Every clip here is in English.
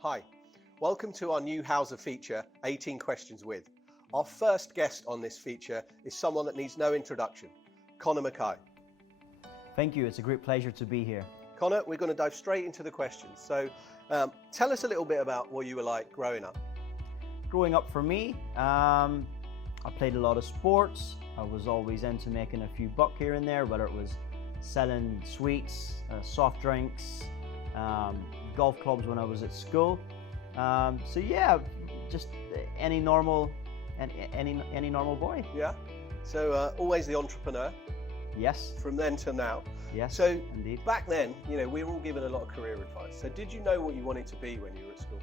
Hi, welcome to our new Houza feature, 18 Questions With. Our first guest on this feature is someone that needs no introduction, Conor Mckay. Thank you, it's a great pleasure to be here. Conor, we're going to dive straight into the questions. So tell us a little bit about what you were like growing up. Growing up for me, I played a lot of sports. I was always into making a few buck here and there, whether it was selling sweets, soft drinks, golf clubs when I was at school. So yeah, just any normal boy. Yeah. So always the entrepreneur. Yes. From then to now. Yes. So indeed. Back then, we were all given a lot of career advice. So did you know what you wanted to be when you were at school?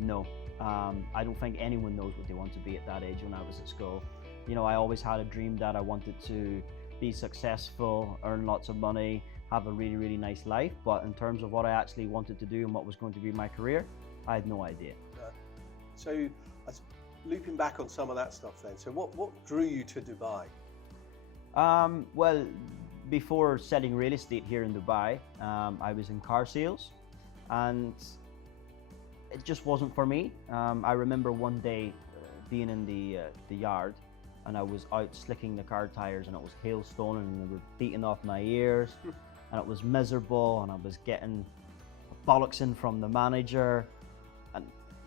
No. I don't think anyone knows what they want to be at that age when I was at school. I always had a dream that I wanted to be successful, earn lots of money, have a really, really nice life. But in terms of what I actually wanted to do and what was going to be my career, I had no idea. So looping back on some of that stuff then, so what drew you to Dubai? Well, before selling real estate here in Dubai, I was in car sales and it just wasn't for me. I remember one day being in the yard and I was out slicking the car tires and it was hailstoning and they were beating off my ears and it was miserable and I was getting bollocksing from the manager, and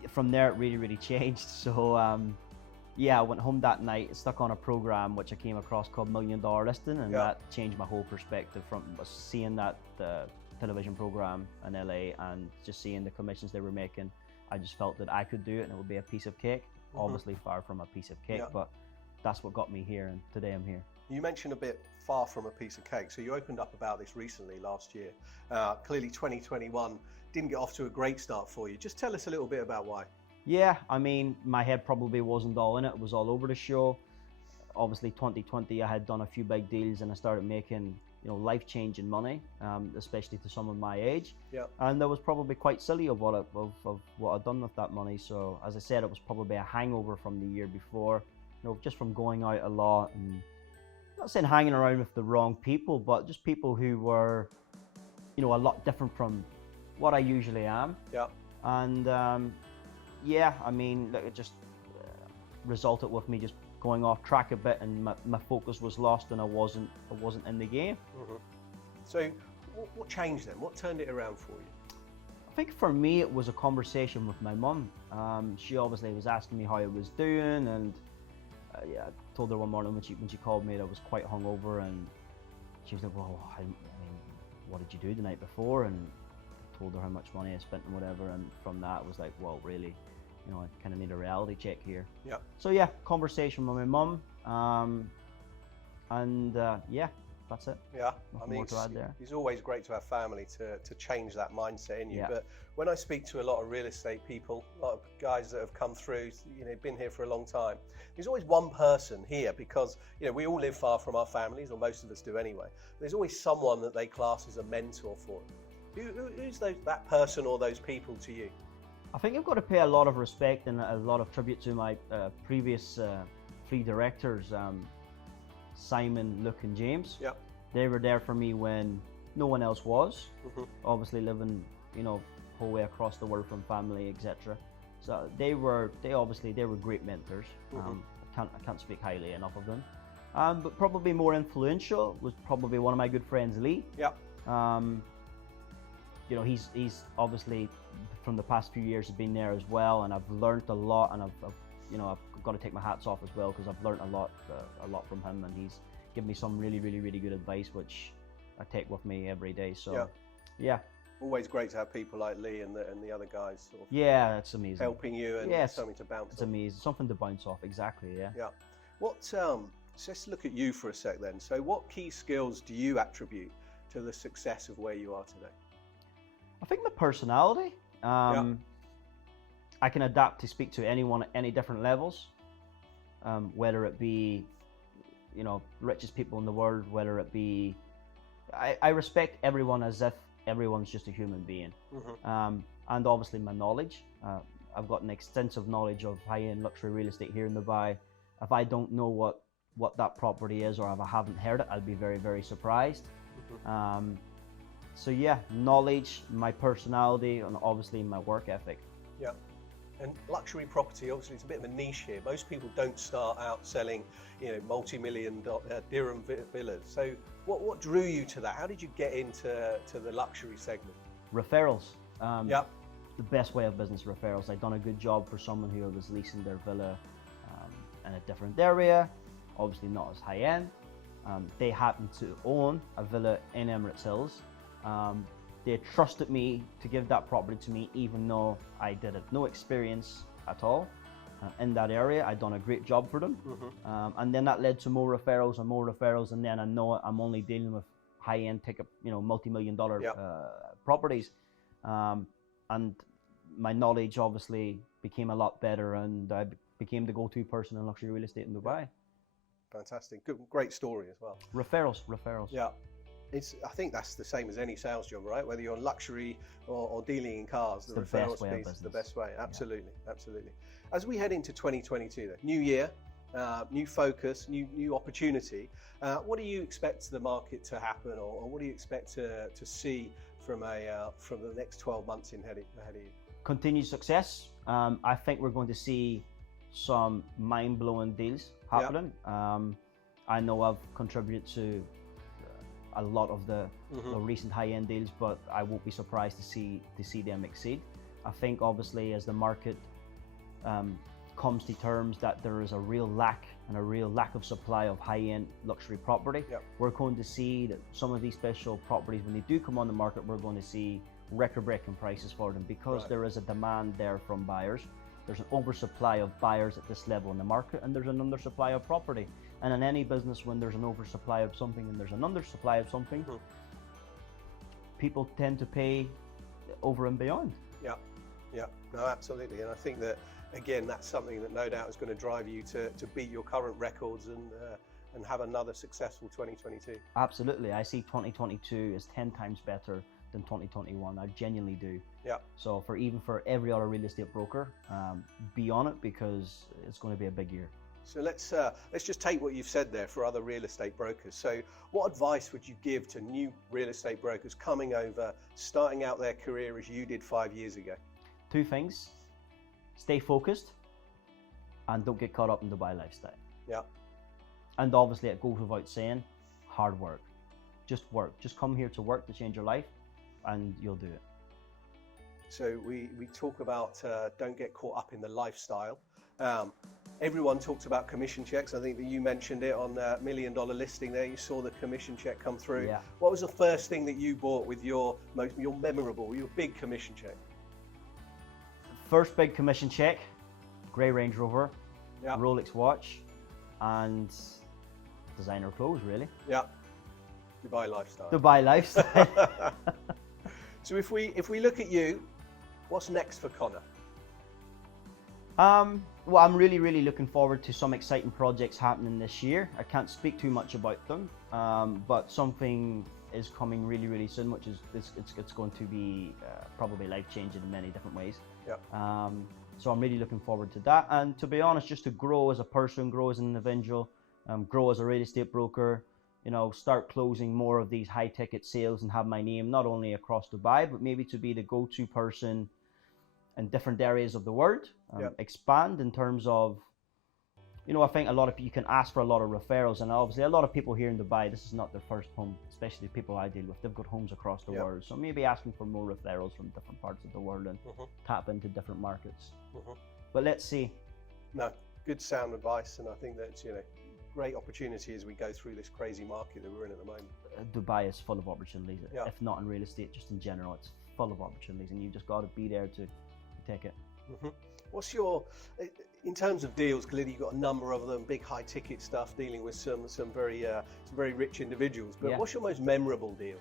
from there it really, really changed. So yeah, I went home that night, stuck on a program which I came across called $1 Million Listing, and that changed my whole perspective from seeing that television program in LA and just seeing the commissions they were making. I just felt that I could do it and it would be a piece of cake. Obviously far from a piece of cake, but that's what got me here, and today I'm here. You mentioned a bit far from a piece of cake. So you opened up about this recently last year. Clearly 2021 didn't get off to a great start for you. Just tell us a little bit about why. Yeah, I mean, my head probably wasn't all in it. It was all over the show. Obviously 2020, I had done a few big deals and I started making life-changing money, especially to someone my age. Yeah. And that was probably quite silly of what I'd done with that money. So as I said, it was probably a hangover from the year before, just from going out a lot and not saying hanging around with the wrong people, but just people who were, a lot different from what I usually am. Yeah. And yeah, I mean, look, it just resulted with me just going off track a bit, and my focus was lost, and I wasn't in the game. So, what changed then? What turned it around for you? I think for me, it was a conversation with my mum. She obviously was asking me how I was doing, and yeah, I told her one morning when she called me that I was quite hungover, and she was like, "Well, I mean, what did you do the night before?" And I told her how much money I spent and whatever, and from that, it was like, well, really, I kind of need a reality check here. Yeah. So yeah, conversation with my mum, and yeah, that's it. Yeah, Nothing more to add there. It's always great to have family to change that mindset in you. Yeah. But when I speak to a lot of real estate people, a lot of guys that have come through, been here for a long time, there's always one person here because we all live far from our families, or most of us do anyway. There's always someone that they class as a mentor for them. Who's that person or those people to you? I think I've got to pay a lot of respect and a lot of tribute to my previous three directors, Simon, Luke and James. Yeah. They were there for me when no one else was. Obviously living, whole way across the world from family, etc. So they were great mentors. I can't speak highly enough of them. But probably more influential was probably one of my good friends, Lee. Yeah. He's obviously from the past few years has been there as well, and I've learned a lot, and I've got to take my hats off as well because I've learned a lot from him, and he's given me some really, really, really good advice which I take with me every day. So yeah. Always great to have people like Lee and the other guys sort of it's amazing, helping you and something to bounce off. It's amazing, something to bounce off, exactly. Yeah. So let's look at you for a sec then. So what key skills do you attribute to the success of where you are today? I think my personality. I can adapt to speak to anyone at any different levels, whether it be, richest people in the world, whether it be, I respect everyone as if everyone's just a human being. And obviously my knowledge. I've got an extensive knowledge of high-end luxury real estate here in Dubai. If I don't know what that property is, or if I haven't heard it, I'll be very, very surprised. So yeah, knowledge, my personality, and obviously my work ethic. Yeah. And luxury property, obviously, it's a bit of a niche here. Most people don't start out selling, multi-million dirham villas. So, what drew you to that? How did you get into the luxury segment? Referrals. Yeah. The best way of business, referrals. I'd done a good job for someone who was leasing their villa in a different area, obviously not as high end. They happened to own a villa in Emirates Hills. They trusted me to give that property to me, even though I did have no experience at all in that area. I'd done a great job for them. And then that led to more referrals, and then I know I'm only dealing with high-end ticket, multi-million-dollar properties. And my knowledge obviously became a lot better, and I became the go-to person in luxury real estate in Dubai. Fantastic. Good, great story as well. Referrals. Yeah. I think that's the same as any sales job, right? Whether you're in luxury or dealing in cars, the referrals piece is the best way. Absolutely, absolutely. As we head into 2022, then, new year, new focus, new opportunity. What do you expect the market to happen, or what do you expect to see from the next 12 months ahead of you? Continued success. I think we're going to see some mind-blowing deals happening. I know I've contributed to a lot of the recent high-end deals, but I won't be surprised to see them exceed. I think obviously as the market comes to terms that there is a real lack of supply of high-end luxury property, we're going to see that some of these special properties, when they do come on the market, we're going to see record-breaking prices for them, because there is a demand there from buyers. There's an oversupply of buyers at this level in the market, and there's an undersupply of property. And in any business, when there's an oversupply of something and there's an undersupply of something, people tend to pay over and beyond. Yeah, no, absolutely. And I think that, again, that's something that no doubt is going to drive you to beat your current records and have another successful 2022. Absolutely. I see 2022 as 10 times better than 2021. I genuinely do. Yeah. So for every other real estate broker, be on it, because it's going to be a big year. So let's just take what you've said there for other real estate brokers. So what advice would you give to new real estate brokers coming over, starting out their career as you did 5 years ago? 2 things: stay focused and don't get caught up in Dubai lifestyle. Yeah. And obviously it goes without saying, hard work. Just work. Just come here to work to change your life, and you'll do it. So we talk about don't get caught up in the lifestyle. Everyone talks about commission checks. I think that you mentioned it on the $1 million listing there. You saw the commission check come through. Yeah. What was the first thing that you bought with your big commission check? First big commission check, grey Range Rover, Yeah. Rolex watch, and designer clothes, really. Yeah. Dubai lifestyle. Dubai lifestyle. So if we look at you, what's next for Conor? Well, I'm really looking forward to some exciting projects happening this year. I can't speak too much about them, but something is coming really soon, which is it's going to be probably life-changing in many different ways. Yeah. So I'm really looking forward to that, and to be honest, just to grow as a person, grow as an individual, grow as a real estate broker. Start closing more of these high-ticket sales and have my name not only across Dubai, but maybe to be the go-to person in different areas of the world. Expand in terms of, I think a lot of you can ask for a lot of referrals, and obviously a lot of people here in Dubai, this is not their first home, especially the people I deal with. They've got homes across the world, so maybe asking for more referrals from different parts of the world and tap into different markets. But let's see. No, good sound advice, and I think that's great opportunity as we go through this crazy market that we're in at the moment. Dubai is full of opportunities, if not in real estate, just in general. It's full of opportunities, and you just got to be there to take it. What's your, in terms of deals, clearly you've got a number of them, big high ticket stuff, dealing with some very rich individuals, but what's your most memorable deal?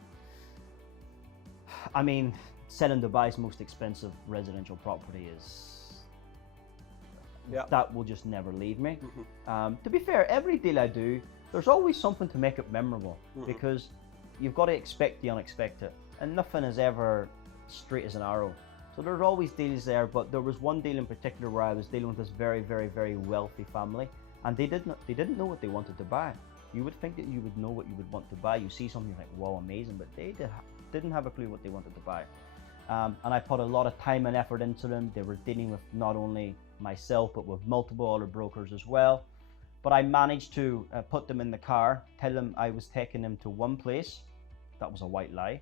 I mean, selling Dubai's most expensive residential property that will just never leave me. To be fair, every deal I do, there's always something to make it memorable, because you've got to expect the unexpected, and nothing is ever straight as an arrow. So there's always deals there, but there was one deal in particular where I was dealing with this very wealthy family, and they didn't know what they wanted to buy. You would think that you would know what you would want to buy. You see something like, wow, amazing, but they didn't have a clue what they wanted to buy. and I put a lot of time and effort into them. They were dealing with not only myself, but with multiple other brokers as well. But I managed to put them in the car, tell them I was taking them to one place. That was a white lie,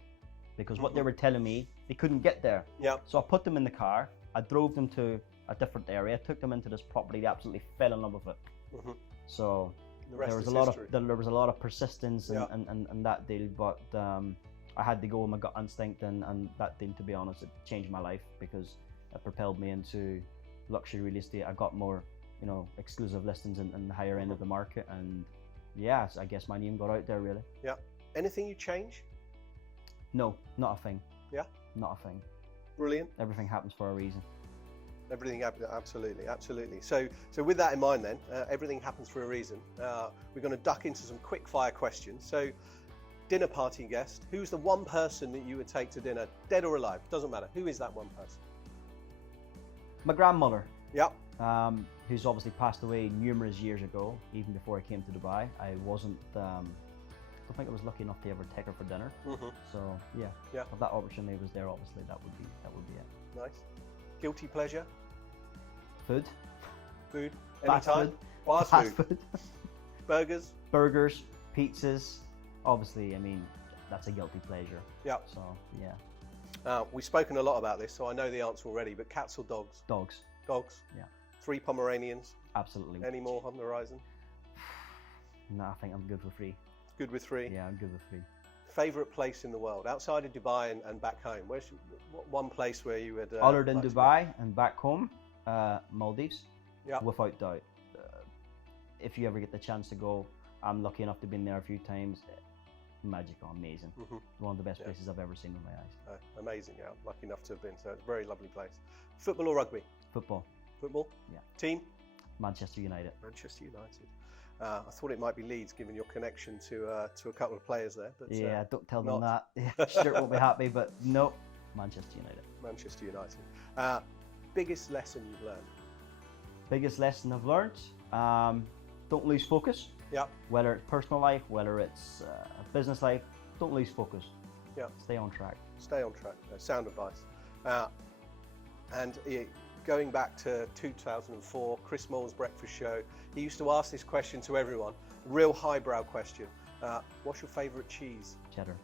because what they were telling me, they couldn't get there. Yeah. So I put them in the car, I drove them to a different area, took them into this property, they absolutely fell in love with it. So there was a lot of persistence and that deal, but I had to go with my gut instinct, and that deal, to be honest, it changed my life, because it propelled me into luxury real estate. I got more, you know, exclusive listings in the higher end of the market, and yeah, I guess my name got out there, really. Yeah. Anything you change? No, not a thing. Yeah? Not a thing. Brilliant. Everything happens for a reason. Everything happens, absolutely, absolutely. So with that in mind then, everything happens for a reason. We're going to duck into some quick fire questions. So, dinner party guest, who's the one person that you would take to dinner, dead or alive? Doesn't matter. Who is that one person? My grandmother. Yeah. Who's obviously passed away numerous years ago, even before I came to Dubai. I wasn't, I don't think I was lucky enough to ever take her for dinner. So yeah, if that opportunity was there, obviously that would be it. Nice. Guilty pleasure? Food. Food. Fast Anytime. food. Fast food. Burgers, pizzas. Obviously, I mean, that's a guilty pleasure. Yeah. So yeah. We've spoken a lot about this, so I know the answer already. But cats or dogs? Dogs. Dogs. Yeah. 3 Pomeranians. Absolutely. Any more on the horizon? No, I think I'm good with 3. Good with 3? Yeah, I'm good with 3. Favorite place in the world outside of Dubai and back home? Where's one place where you would? Other than Dubai and back home, Maldives. Yeah. Without doubt. If you ever get the chance to go, I'm lucky enough to have been there a few times. Magical, amazing. One of the best places I've ever seen with my eyes. Amazing, yeah. I'm lucky enough to have been. So it's a very lovely place. Football or rugby? Football. Football? Yeah. Team? Manchester United. Manchester United. I thought it might be Leeds, given your connection to a couple of players there. But yeah, don't tell them that. Stuart won't be happy, but no, Manchester United. Manchester United. Biggest lesson you've learned? Biggest lesson I've learned? Don't lose focus. Yeah. Whether it's personal life, whether it's business life, don't lose focus. Yeah. Stay on track. Stay on track. Sound advice. And going back to 2004, Chris Moyle's breakfast show, he used to ask this question to everyone, real highbrow question. What's your favourite cheese? Cheddar.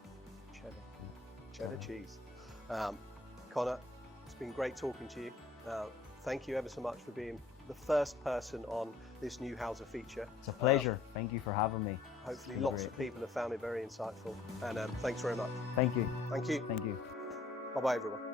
Cheddar cheese. Conor, it's been great talking to you. Thank you ever so much for being the first person on this new Houza feature. It's a pleasure. Thank you for having me. Hopefully lots of people have found it very insightful. And thanks very much. Thank you. Thank you. Thank you. Bye-bye, everyone.